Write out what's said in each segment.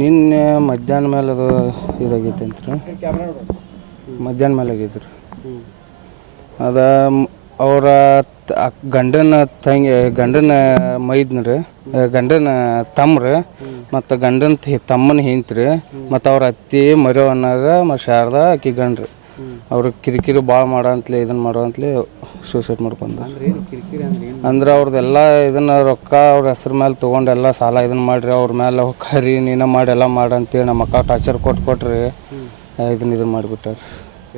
ನಿನ್ನೆ ಮಧ್ಯಾಹ್ನ ಮೇಲೆ ಅದು ಇದಾಗೈತೆ ಅಂತ ರೀ, ಮಧ್ಯಾಹ್ನ ಮೇಲೆ ಆಗೈತೆ ರೀ. ಅದ ಅವರ ಗಂಡನ ಮೈದ್ನ ರೀ, ಗಂಡನ ತಮ್ಮ ರೀ, ಮತ್ತು ಗಂಡನ ತಮ್ಮನ ಹೆಂಡ್ತಿ ಮತ್ತು ಅವ್ರ ಅತ್ತಿ ಮರಿಯವನ್ನಾಗ ಮತ್ತು ಶಾರದಾ ಆಕಿ ಗಂಡ್ರಿ ಅವ್ರು ಕಿರಿಕಿರಿ ಭಾಳ ಮಾಡಂತಲೇ ಇದನ್ನು ಮಾಡೋಂತಲೇ ಸೂಸೈಡ್ ಮಾಡ್ಕೊಂಡು. ಅಂದ್ರೆ ಅವ್ರದ್ದೆಲ್ಲ ಇದನ್ನು ರೊಕ್ಕ ಅವ್ರ ಹೆಸ್ರ ಮೇಲೆ ತೊಗೊಂಡು ಎಲ್ಲ ಸಾಲ ಇದನ್ನು ಮಾಡಿರಿ, ಅವ್ರ ಮೇಲೆ ಕರಿ ನೀನು ಮಾಡಿ ಎಲ್ಲ ಮಾಡಂತೇಳಿ ನಮ್ಮ ಅಕ್ಕ ಟಾರ್ಚರ್ ಕೊಟ್ರಿ ಇದನ್ನು ಮಾಡಿಬಿಟ್ಟಾರೆ.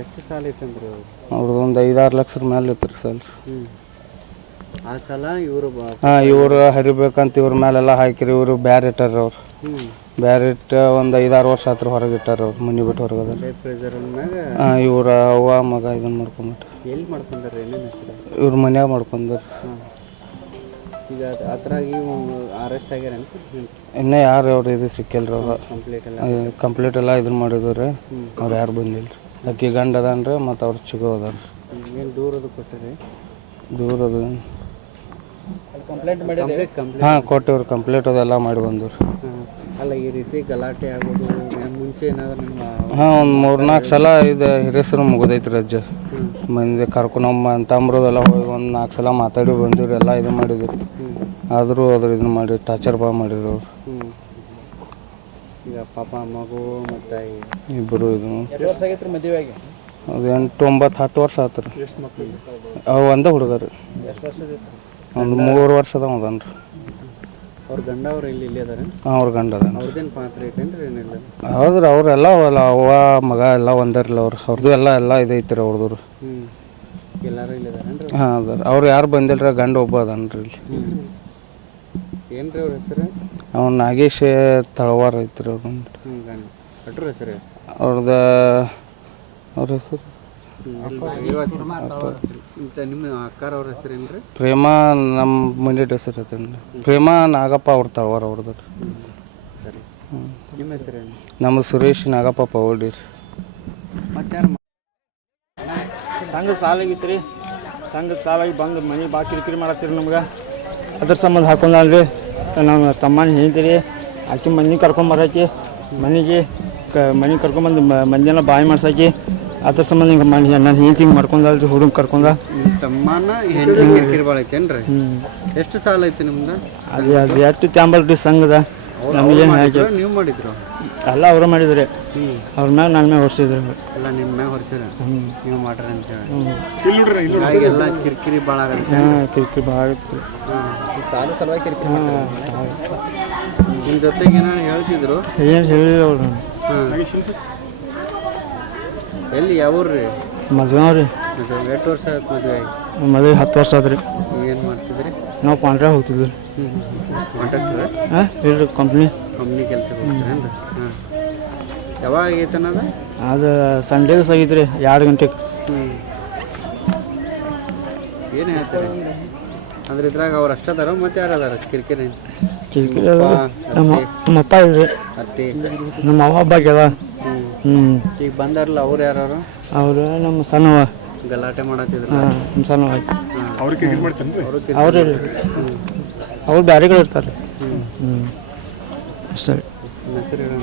ಎಷ್ಟು ಸಾಲ ಐತಂದ್ರೆ ಅವ್ರದ್ದು ಒಂದು 5-6 ಲಕ್ಷದ ಮೇಲೆ ಇತ್ತು ರೀ ಸರ್. ಆ ಸಲ ಇವರು ಇವರು ಹರಿಬೇಕಂತ ಇವ್ರ ಮೇಲೆಲ್ಲ ಹಾಕಿರಿ. ಇವರು ಬ್ಯಾರೆ ಇಟ್ಟಾರ, ಅವ್ರು ಬ್ಯಾರೆ ಇಟ್ಟು ಒಂದು 5-6 ವರ್ಷ ಹತ್ರ ಹೊರಗೆ ಇಟ್ಟಾರ ಅವ್ರು, ಮನೆ ಬಿಟ್ಟು ಹೊರಗದ. ಇವ್ರ ಅವ್ವ ಮಗ ಇದನ್ನು ಮಾಡ್ಕೊಂಬಿಟ್ರು. ಎಲ್ಲಿ ಮಾಡ್ಕೊಂಡ್ರಿ, ಏನೇನು ಹೆಸರು ಇವ್ರ ಮನ್ಯಾಗ ಮಾಡ್ಕೊಂಡ್ರಿ. ಈಗ ಅದ್ರಾಗಿ ಅರೆಸ್ಟ್ ಆಗ್ಯಾರ ಇನ್ನೂ ಯಾರು ಅವ್ರು ಇದು ಸಿಕ್ಕಿಲ್ರಿ. ಅವ್ರು ಕಂಪ್ಲೀಟ್ ಎಲ್ಲ ಇದನ್ನು ಮಾಡಿದ್ರು ರೀ, ಅವ್ರು ಯಾರು ಬಂದಿಲ್ಲ ರೀ. ಅಕ್ಕಿ ಗಂಡ ಅದಾನ ರೀ, ಮತ್ತು ಅವ್ರು ಚಿಗೋ ಅದಾರ. ಏನು ದೂರದು ಕೊಟ್ಟರಿ? ದೂರದು ಕಂಪ್ಲೇಂಟ್ ಮಾಡಿ ಕೊಟ್ಟಿವ್ರಿ, ಕಂಪ್ಲೀಟ್ ಅದೆಲ್ಲ ಮಾಡಿ ಬಂದವ್ರಿ. ಅಲ್ಲ, ಈ ರೀತಿ ಗಲಾಟೆ ಆಗೋದು ಮುಂಚೆ ಏನಾದ್ರು ನಿಮ್ಮ ಒಂದು 3-4 ಸಲ ಇದು ಹಿರಿಯಸರು ಮುಗಿದೈತಿ ರೀ. ಅಜ್ಜ ಮಂದಿ ಕರ್ಕೊಂಡು ಅಂತಂಬ್ರದೆಲ್ಲ ಹೋಗಿ ಒಂದು 4 ಸಲ ಮಾತಾಡಿ ಬಂದಿವ್ರಿ, ಎಲ್ಲ ಇದು ಮಾಡಿದ್ರಿ. ಆದರೂ ಅದ್ರ ಇದನ್ನು ಮಾಡಿ ಟಾರ್ಚರ್ ಭಾಳ ಮಾಡಿದ್ರು ಅವ್ರು. ಈಗ ಪಾಪ ಮಗು ಮತ್ತು ಇಬ್ಬರು ಇದು ವರ್ಷ ಆಗೈತ್ರಿ ಮದುವೆಯಾಗಿ? ಅದು 8-9-10 ವರ್ಷ ಆಯ್ತು ರೀ. ಅವು ಒಂದೇ ಹುಡುಗ ರೀ. ಎಷ್ಟು ವರ್ಷದೈತ್ರಿ? ಒಂದು 3 ವರ್ಷದ ಅದನ್ ರೀ. ಅವ್ರ ಗಂಡ ಅವ್ರು ಇಲ್ಲಿ ಅದಾರೆ? ಅವ್ರ ಗಂಡ ಅದಾನ. ಅವ್ರದ್ದೇನು ಪಾತ್ರ ಐತೇನ್ರಿ? ಏನಿಲ್ಲ? ಹೌದ್ರಿ, ಅವರೆಲ್ಲ ಅವ್ವ ಮಗ ಎಲ್ಲ ಒಂದರಿಲ್ಲ ಅವ್ರದ್ದು ಎಲ್ಲ ಇದೈತಿ ರೀ ಅವ್ರದ್ದು. ಎಲ್ಲರೂ ಇಲ್ಲಿ ಅದಾರೇನ್ರಿ? ಹಾಂ ಅದಾರ. ಅವ್ರು ಯಾರು ಬಂದಿಲ್ಲ, ಗಂಡ ಒಬ್ಬ ಅದಾನ್ರಿ ಇಲ್ಲಿ. ಏನು ರೀ ಅವ್ರ ಹೆಸರು? ಅವ್ನು ನಾಗೇಶ್ ತಳವಾರ ಐತ್ರಿ ಅವ್ರ ಅಟ್ರ ಹೆಸರು? ಅವ್ರ ಹೆಸರು ನಿಮ್ಮ ಅಕ್ಕಾರ ಅವ್ರ ಹೆಸರು ಏನು ರೀ? ಪ್ರೇಮಾ. ನಮ್ಮ ಮನೆ ಹೆಸರು ಐತೇನ್ರಿ ಪ್ರೇಮಾ ನಾಗಪ್ಪ ಅವ್ರ ತಳವಾರ ಅವ್ರದ್ದು. ಸರಿ, ನಿಮ್ಮ ಹೆಸರೇನು? ನಮ್ಮ ಸುರೇಶ್ ನಾಗಪ್ಪ ಪೌಡಿ ರೀ. ಮತ್ತೆ ಯಾರು? ಸಂಘದ ಸಾಲಾಗಿತ್ತು ರೀ. ಸಂಘದ ಸಾಲಾಗಿ ಬಂದು ಮನೆ ಭಾಳ ಕಿರಿಕಿರಿ ಮಾಡತ್ತೀರಿ ನಮ್ಗೆ. ಅದ್ರ ಸಂಬಂಧ ಹಾಕೊಂಡ್ರಿ ನಮ್ಮ ತಮ್ಮನ ಹೇಳ್ತೀರಿ. ಆಕೆ ಮನೆ ಕರ್ಕೊಂಬರಾಕಿ, ಮನೆಗೆ ಕರ್ಕೊಂಬಂದು ಮಂದಿನ ಬಾಯಿ ಮಾಡ್ಸಾಕಿ. ಅದ್ರ ಸಂಬಂಧ ಹಿಂಗೆ ನನ್ನ ಹೆಂಡ್ತಿಂಗೆ ಮಾಡ್ಕೊಂಡಲ್ರಿ, ಹುಡುಗ ಕರ್ಕೊಂಡ. ತಮ್ಮನ ಹೆಂಡ್ತಿ ಕಿರಿಕಿರಿ ಭಾಳ ಐತೇನ್ರಿ? ಎಷ್ಟು ಸಾಲ ಐತಿ ನಿಮ್ದು? ಅದು ಎಷ್ಟು ತ್ಯಾಂಬಲ್ರಿ ಸಂಘದ. ನಮಗೇನು ಹಾಕಿ ನೀವು ಮಾಡಿದ್ರು? ಎಲ್ಲ ಅವ್ರು ಮಾಡಿದ್ರಿ. ಅವ್ರ ಮ್ಯಾಗ ನನ್ನ ಮ್ಯಾಗ ಹೊರ್ಸಿದ್ರು. ಎಲ್ಲ ನಿಮ್ಮ ಮ್ಯಾಗ ಹೊರ್ಸಿರ, ನೀವು ಮಾಡ್ರಿ ಅಂತೇಳಿ. ಎಲ್ಲ ಕಿರಿಕಿರಿ ಭಾಳ ಆಗತ್ತೆ. ಕಿರಿಕಿರಿ ಭಾಳ ಆಗತ್ತೆ. ಸಾಲ ಸಲುವಾಗಿ ಕಿರಿಕಿರಿ ನಿಮ್ಮ ಜೊತೆಗೆ ಏನಾರು ಹೇಳ್ತಿದ್ರು? ಏನು ಹೇಳಿಲ್ಲ ಅವ್ರು. ಎಲ್ಲಿ ಯಾವ ಊರು ರೀ? ಮಜ್ಗಾವ್ ರೀ. ಎಷ್ಟು ವರ್ಷ ಆಯ್ತು ಮದುವೆ ಆಗಿ? ಮದುವೆ 10 ವರ್ಷ ಆದ್ರಿ. ಏನು ಮಾಡ್ತಿದ್ರಿ? ನಾವು ಕಾಂಟ್ರಾಕ್ಟ್ ಹೋಗ್ತಿದ್ವಿ. ಕಾಂಟ್ರಾಕ್ಟ್ರ? ಇಲ್ರಿ, ಕಂಪ್ನಿ ಕೆಲಸ ಹೋಗ್ತೀರೇನ್ರಿ? ಯಾವಾಗ ಆಗೈತೆ ಅನ್ನೋದು? ಅದು ಸಂಡೇ ದಿವಸ ಆಗೈತೆ ರೀ, 2 ಗಂಟೆಗೆ. ಏನು ಹೇಳ್ತಾರೆ ಅಂದ್ರೆ ಇದ್ರಾಗ ಅವ್ರು ಅಷ್ಟ ಅದಾರ, ಮತ್ತೆ ಯಾರು ಅದಾರ ಕಿರಿಕಿರಿ? ನಮ್ಮ ಅಪ್ಪ ಇಲ್ರಿ, ಅತ್ತಿ, ನಮ್ಮ ಅವ್ವ ಹಬ್ಬಕ್ಕೆ ಅದ. ಈಗ ಬಂದಾರಲ್ಲ ಅವ್ರು ಯಾರು? ಅವರು ನಮ್ಮ ಸಣ್ಣವ ಗಲಾಟೆ ಮಾಡತ್ತಿದ್ರು. ನಮ್ಮ ಸಣ್ಣವ ಅವ್ರು ಅವ್ರು ಬ್ಯಾರೆ ಕಡೆ ಇರ್ತಾರೆ. ಅಷ್ಟೇ. ಹೆಸರು ಹೇಳೋಣ.